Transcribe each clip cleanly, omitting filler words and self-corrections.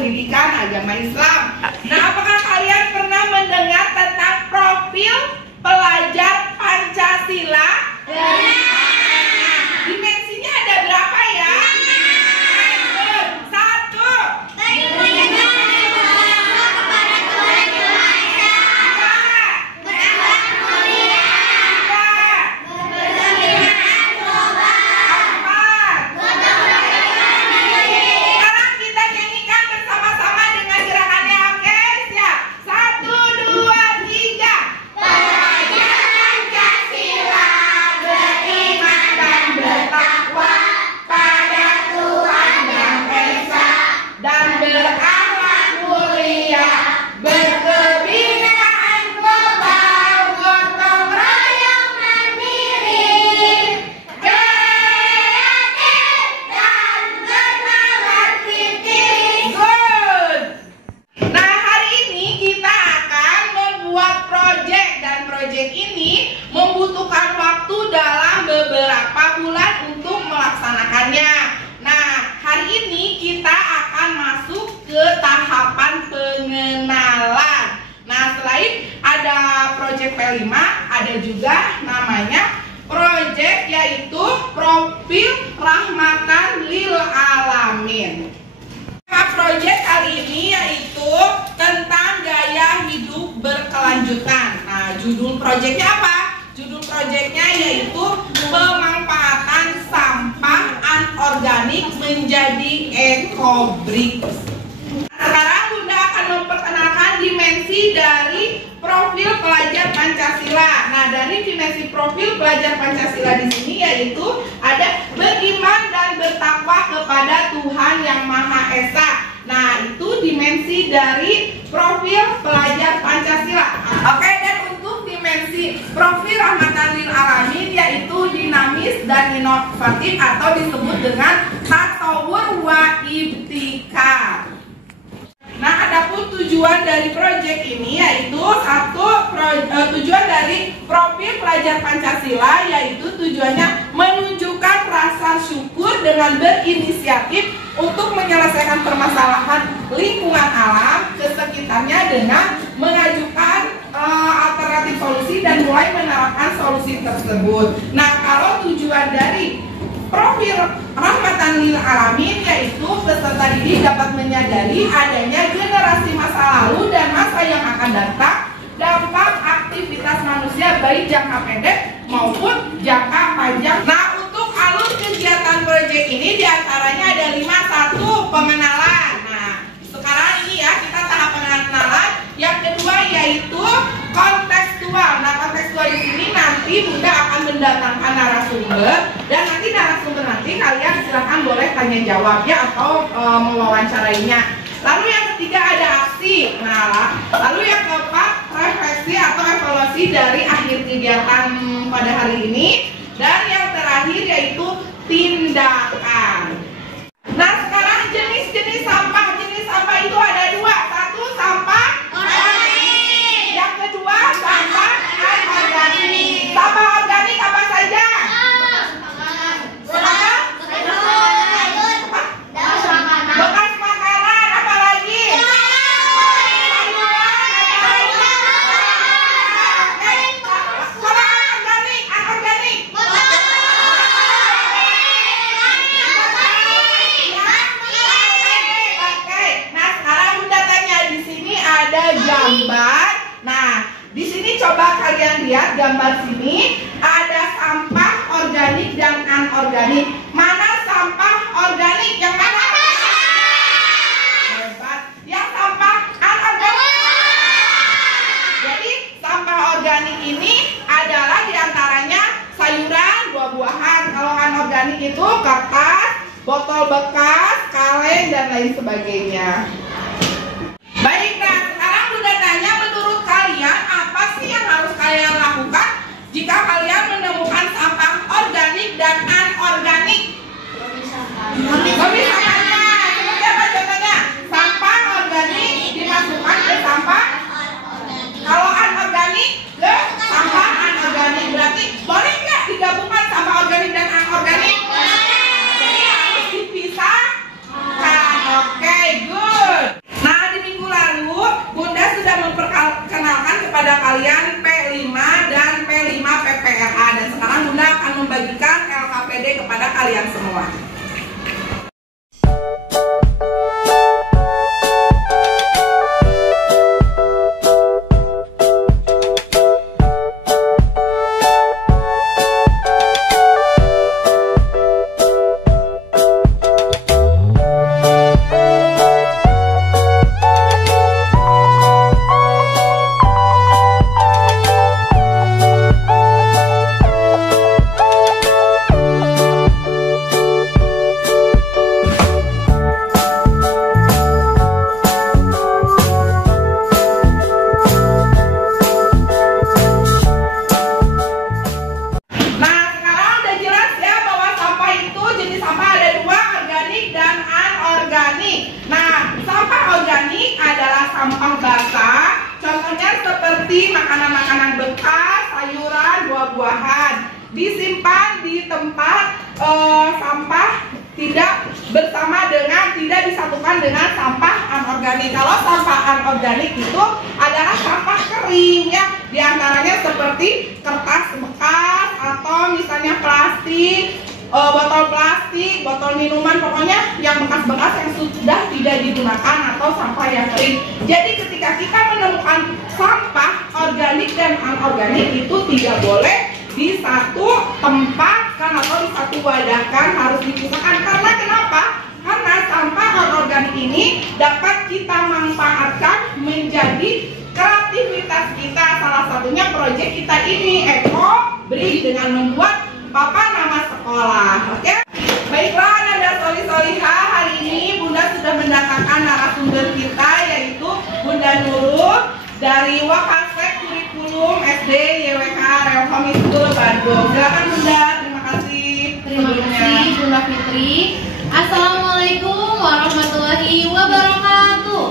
pendidikan agama Islam. Nah, apakah kalian pernah mendengar tentang profil pelajar Pancasila? Dimensinya ada berapa ya? Satu. Sekarang kita nyanyikan bersama-sama dengan gerakannya, oke? Siap? 1, 2, 3. Pelajar Pancasila beriman dan bertakwa pada Tuhan Yang Esa dan berakhlak mulia, berkebinaan global, gotong royong mandiri, kreatif dan bernalar kritis. Good. Nah, hari ini kita akan membuat proyek dan proyek ini membutuhkan waktu dalam beberapa bulan untuk melaksanakannya. Nah, hari ini kita akan masuk ke tahapan pengenalan. Nah, selain ada proyek P5, ada juga namanya proyek yaitu profil rahmatan lil alamin. Proyek kali ini yaitu tentang gaya hidup berkelanjutan. Nah, judul proyeknya apa? Judul proyeknya yaitu pemanfaatan sampah anorganik menjadi ecobricks. Sekarang Bunda akan memperkenalkan dimensi dari profil pelajar Pancasila. Nah, dari dimensi profil pelajar Pancasila di sini yaitu ada beriman dan bertakwa kepada Tuhan Yang Maha Esa. Nah, itu dimensi dari profil pelajar Pancasila. Oke, dan untuk dimensi profil rahmatan lil alamin yaitu dinamis dan inovatif atau disebut dengan tasawur wa ibtikar. Nah, adapun tujuan dari proyek ini yaitu tujuan dari profil pelajar Pancasila yaitu tujuannya menunjukkan rasa syukur dengan berinisiatif untuk menyelesaikan permasalahan lingkungan alam ke sekitarnya dengan mengajukan alternatif solusi dan mulai menerapkan solusi tersebut. Nah, kalau tujuan dari profil rahmatan lil alamin yaitu peserta didik dapat menyadari adanya generasi masa lalu dan masa yang akan datang, dampak aktivitas manusia baik jangka pendek maupun jangka panjang. Nah, untuk alur kegiatan proyek ini diantaranya ada 5. 1. Pengenalan. Nah, sekarang ini ya kita tahap pengenalan. Yang kedua yaitu kontekstual. Nah, kontekstual di sini nanti Bunda akan mendatangkan narasumber dan nanti kalian silahkan boleh tanya jawab ya atau mewawancarainya. Lalu yang ketiga ada aksi. Nah, lalu yang keempat refleksi atau evaluasi dari akhir kegiatan pada hari ini dan yang terakhir yaitu tindakan. Nah, sekarang jenis-jenis sampah. Jenis sampah itu ada 2. 1. Sampah organik. Yang kedua sampah anorganik. Sampah organik apa saja? Bekas makanan, apa lagi? Kalau anorganik. Oke, nah sekarang Bunda tanya di sini ada gambar. Nah, di sini coba kalian lihat gambar sini ada sampah organik dan anorganik. Mana sampah organik? Yang mana? Hebat. Yang sampah anorganik. Jadi sampah organik ini adalah diantaranya sayuran, buah-buahan. Kalau anorganik itu kertas, botol bekas, kaleng dan lain sebagainya. Baik, nah sekarang Bunda tanya, menurut kalian apa sih yang harus kalian lakukan jika kalian menemukan sampah organik dan anorganik? Memisahkannya. Seperti apa contohnya? Sampah organik dimasukkan ke sampah. Kalau anorganik ke sampah anorganik. Berarti boleh nggak digabungkan sampah organik dan anorganik? Jadi harus dipisahkan. Oke, good. kalian semua. Sampah basah, contohnya seperti makanan-makanan bekas, sayuran, buah-buahan, disimpan di tempat sampah tidak disatukan dengan sampah anorganik. Kalau sampah anorganik itu adalah sampah kering ya, diantaranya seperti kertas bekas atau misalnya plastik, botol plastik, botol minuman, pokoknya yang bekas-bekas yang sudah tidak digunakan atau sampah yang kering. Jadi ketika kita menemukan sampah organik dan anorganik itu tidak boleh di satu tempat kan, atau di satu wadah kan, harus dipisahkan. Karena kenapa? Karena sampah anorganik ini dapat kita manfaatkan menjadi kreativitas kita. Salah satunya proyek kita ini Eko-Bri dengan membuat papan nama sekolah. Oke? Baiklah Nanda Solih-Solihah, hari ini Bunda sudah mendatangkan narasumber kita, yaitu Bunda Nurul dari Wakasek Kurikulum SD YWK Relhome School Bandung. Silakan Bunda, terima kasih. Terima kasih Bunda Fitri. Assalamualaikum warahmatullahi wabarakatuh.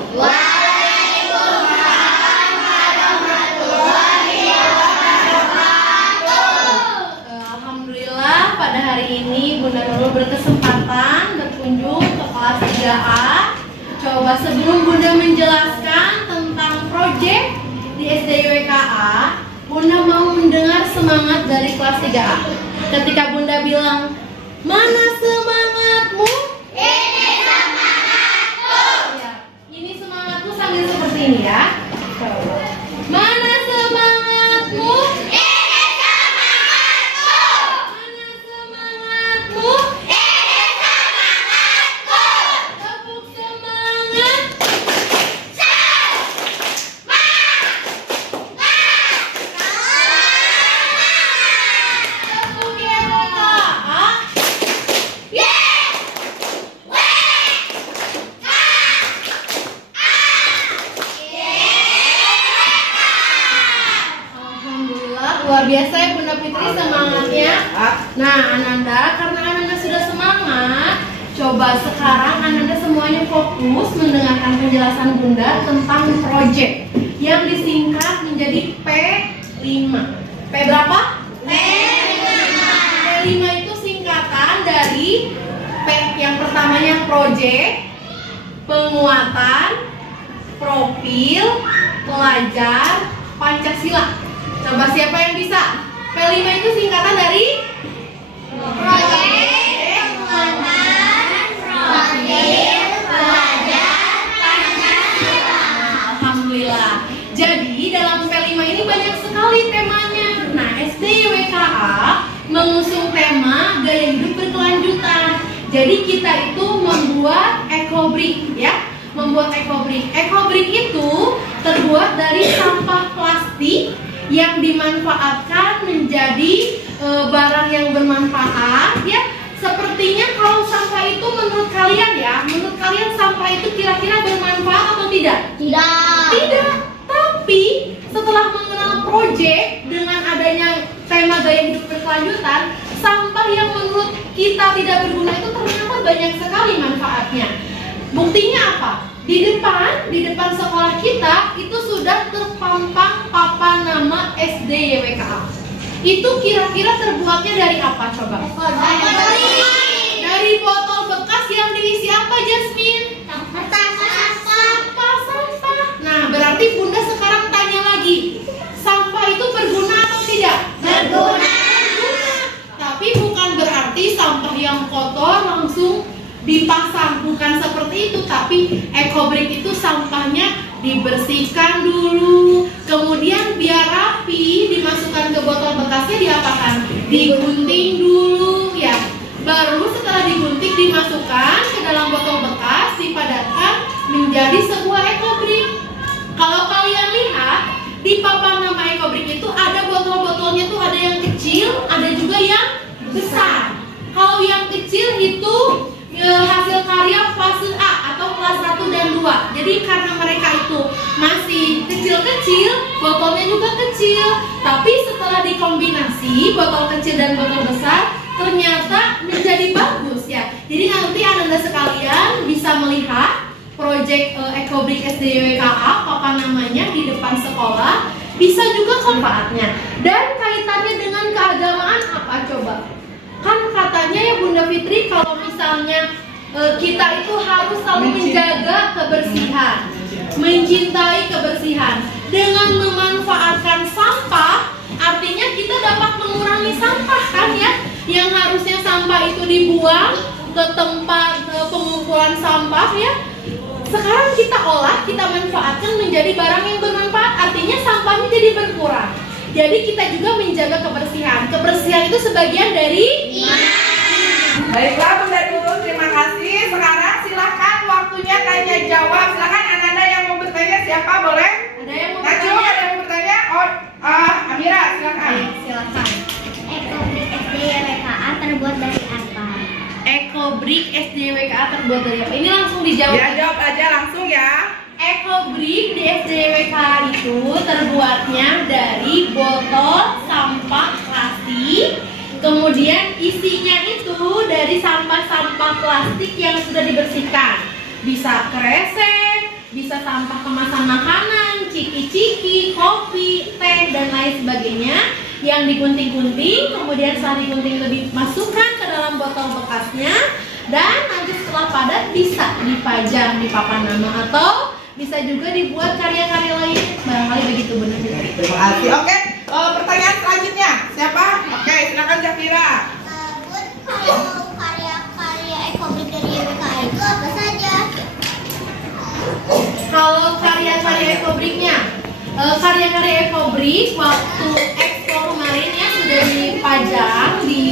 Pada hari ini Bunda Nurul berkesempatan berkunjung ke kelas 3A. Coba sebelum Bunda menjelaskan tentang proyek di SD YWKA, Bunda mau mendengar semangat dari kelas 3A. Ketika Bunda bilang, "Mana semangatmu?" Ini semangatku. Ya, ini semangatku sambil seperti ini ya. Coba. Mana semangatmu? Luar biasa ya Bunda Fitri semangatnya. Nah Ananda, karena Ananda sudah semangat, coba sekarang Ananda semuanya fokus mendengarkan penjelasan Bunda tentang proyek yang disingkat menjadi P5. P berapa? P5. P5 itu singkatan dari P yang pertamanya proyek, penguatan, profil, pelajar, Pancasila. Coba siapa yang bisa? P5 itu singkatan dari proyek, penguatan, profil, pelajar, Pancasila. Alhamdulillah. Jadi dalam P5 ini banyak sekali temanya. Nah, SD YWKA mengusung tema gaya hidup berkelanjutan. Jadi kita itu membuat Eko-Bri ya. Membuat Eko-Bri. Eko-Bri itu terbuat dari sampah plastik yang dimanfaatkan menjadi barang yang bermanfaat ya. Sepertinya kalau sampah itu menurut kalian ya, menurut kalian sampah itu kira-kira bermanfaat atau tidak? Tidak. Tapi setelah mengenal proyek dengan adanya tema gaya hidup berkelanjutan, sampah yang menurut kita tidak berguna itu ternyata banyak sekali manfaatnya. Buktinya apa? Di depan sekolah kita itu sudah terpampang papan nama SD YWKA. Itu kira-kira terbuatnya dari apa coba? Dari botol bekas yang diisi apa, Jasmine? Sampah. Nah, berarti Bunda sekarang tanya lagi, sampah itu berguna atau tidak? Berguna. Tapi bukan berarti sampah yang bukan seperti itu, tapi ekobrik itu sampahnya dibersihkan dulu, kemudian biar rapi dimasukkan ke botol bekasnya, diapakan? Digunting dulu ya. Baru setelah digunting dimasukkan ke dalam botol bekas, dipadatkan menjadi sebuah ekobrik. Kalau kalian lihat di papan nama ekobrik itu ada botol-botolnya tuh, ada yang kecil, ada juga yang besar. Kalau yang kecil itu hasil karya fase A atau kelas 1 dan 2. Jadi karena mereka itu masih kecil-kecil, botolnya juga kecil. Tapi setelah dikombinasi botol kecil dan botol besar, ternyata menjadi bagus ya. Jadi nanti Ananda sekalian bisa melihat proyek ekobrik SDWKA, papan namanya di depan sekolah, bisa juga manfaatnya. Dan kaitannya dengan keagamaan apa coba? Kan katanya ya Bunda Fitri, kalau misalnya kita itu harus selalu menjaga kebersihan, mencintai kebersihan. Dengan memanfaatkan sampah, artinya kita dapat mengurangi sampah kan ya. Yang harusnya sampah itu dibuang ke tempat pengumpulan sampah ya, sekarang kita olah, kita manfaatkan menjadi barang yang bermanfaat. Artinya sampahnya jadi berkurang. Jadi kita juga menjaga kebersihan. Kebersihan itu sebagian dari Baiklah Bunda Nurul, terima kasih. Sekarang silakan waktunya tanya jawab. Silakan Ananda yang mau bertanya, siapa boleh? Ada yang mau Najwa, bertanya? ada yang mau bertanya? Oh, Amira, silakan. Silakan. Ekobrik SDWKA terbuat dari apa? Ekobrik SDWKA terbuat dari apa? Ini langsung dijawab. Ya, jawab aja langsung ya. Ekobrik di SDWKA itu terbuatnya dari botol sampah plastik. Kemudian isinya itu dari sampah-sampah plastik yang sudah dibersihkan. Bisa kresek, bisa sampah kemasan makanan, ciki-ciki, kopi, teh, dan lain sebagainya yang digunting-gunting. Kemudian setelah digunting itu dimasukkan ke dalam botol bekasnya, dan nanti setelah padat bisa dipajang di papan nama atau bisa juga dibuat karya-karya lain. Barangkali begitu benar. Terima kasih. Oke, pertanyaan selanjutnya siapa? Oke, silakan Zafira. Bud, kalau karya-karya ekobrik dari YWKA itu apa saja? Kalau karya-karya ekobriknya, karya-karya ekobrik waktu expo kemarin ya sudah dipajang di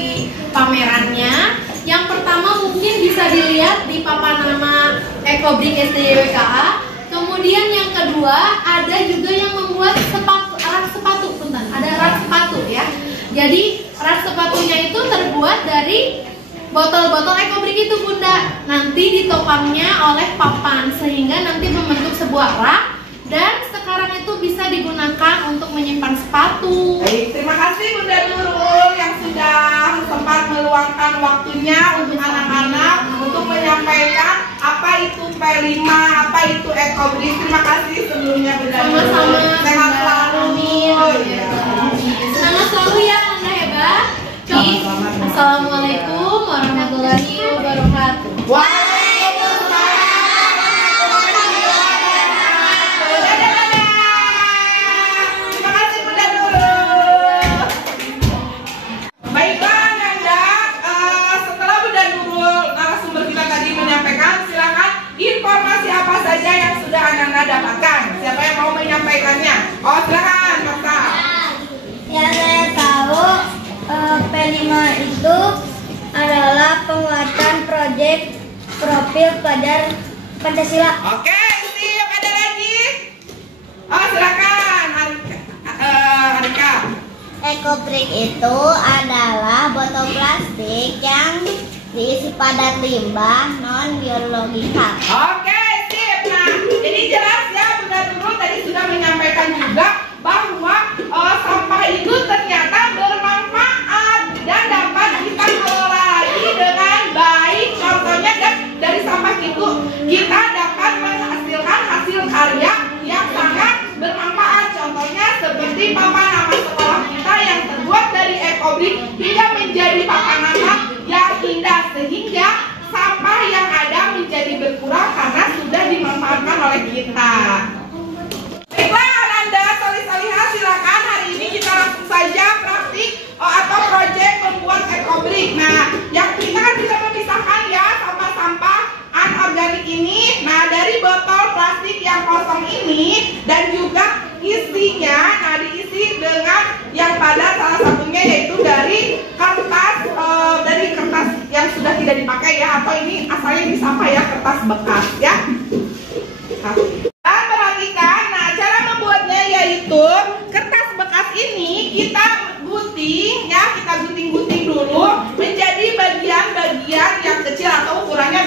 pamerannya. Yang pertama mungkin bisa dilihat di papan nama ekobrik SDWKA. Kemudian yang kedua ada juga yang membuat rak sepatu, ada rak sepatu ya. Jadi rak sepatunya itu terbuat dari botol-botol ekobrik itu Bunda. Nanti ditopangnya oleh papan sehingga nanti membentuk sebuah rak, dan sekarang itu bisa digunakan untuk menyimpan sepatu. Baik, terima kasih Bunda Nurul yang sudah sempat meluangkan waktunya untuk anak-anak untuk menyampaikan apa itu P5, apa itu ekobrik. Terima kasih sebelumnya Bunda Nurul. Sama-sama. Sehat selalu. Ya. Semangat selalu ya Anda hebat. Assalamualaikum warahmatullahi wabarakatuh. Terima kasih Bunda Nurul. Baiklah Nanda, setelah Bunda Nurul narasumber kita tadi menyampaikan, silakan informasi apa saja yang sudah Nanda dapatkan. Siapa yang mau menyampaikannya? Oh silakan Maksa. Yang saya tahu P5 itu adalah penguatan proyek profil pelajar Pancasila. Oke, siap. Ada lagi? Oh silakan Harika. Ekobrik itu adalah botol plastik yang diisi padat limbah non biologikal. Oke, sip. Nah, ini jelas ya Bunda Nurul tadi sudah menyampaikan juga bahwa sampah itu ternyata bermanfaat dan dapat kita kelola lagi dengan baik. Contohnya dari sampah itu kita dapat menghasilkan hasil karya yang sangat bermanfaat. Contohnya seperti papan nama sekolah kita yang terbuat dari ekobrik hingga menjadi papan nama yang indah, sehingga sampah yang ada menjadi berkurang karena sudah dimanfaatkan oleh kita. Baiklah Ananda Solih-Solihah, silakan hari ini kita langsung saja praktik atau proyek membuat ekobrik. Nah, yang kita kan bisa memisahkan ya sampah-sampah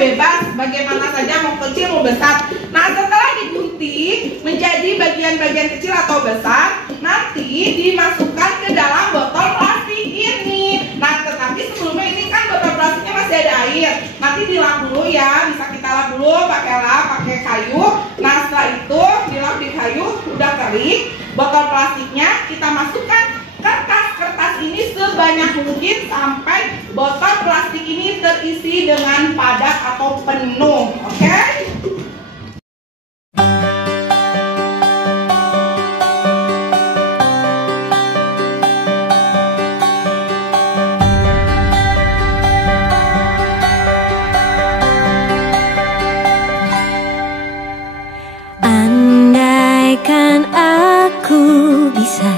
bebas, bagaimana saja mau kecil mau besar. Nah, setelah digunting menjadi bagian-bagian kecil atau besar, nanti dimasukkan ke dalam botol plastik ini. Nah, tetapi sebelumnya ini kan botol plastiknya masih ada air. Nanti dilap dulu ya, bisa kita lap dulu pakai lap, pakai kayu. Nah, setelah itu dilap di kayu, udah kering, botol plastiknya kita masukkan kertas ini sebanyak mungkin sampai botol plastik ini terisi dengan padat atau penuh, oke? Andaikan aku bisa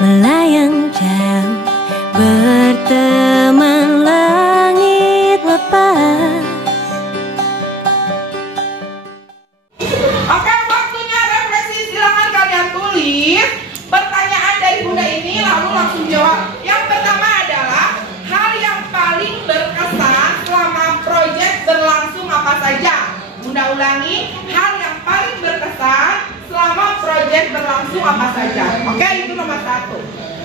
melayang jauh, berteman langit lepas. Oke, waktunya refleksi. Silakan kalian tulis pertanyaan dari Bunda ini lalu langsung jawab. Yang pertama adalah hal yang paling berkesan selama proyek berlangsung apa saja? Bunda ulangi, hal yang paling berkesan selama proyek berlangsung apa saja? Oke, itu nomor 1.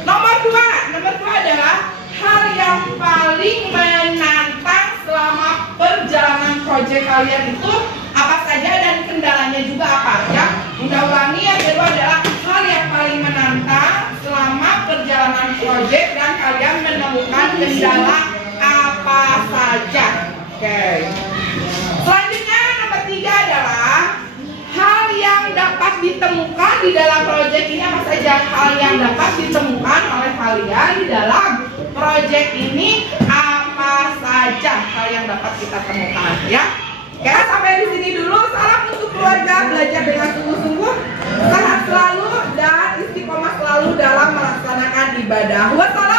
Nomor dua adalah hal yang paling menantang selama perjalanan proyek kalian itu apa saja dan kendalanya juga apa ya? Bunda ulangi, yang kedua adalah hal yang paling menantang selama perjalanan proyek dan kalian menemukan kendala apa saja. Oke. Selanjutnya nomor 3 adalah hal yang dapat ditemukan di dalam proyek ini apa saja? Hal yang dapat ditemukan oleh kalian di dalam proyek ini apa saja hal yang dapat kita temukan ya? Oke, sampai di sini dulu. Salam untuk keluarga, belajar dengan sungguh-sungguh, sehat selalu dan istiqomah selalu dalam melaksanakan ibadah. Wassalam.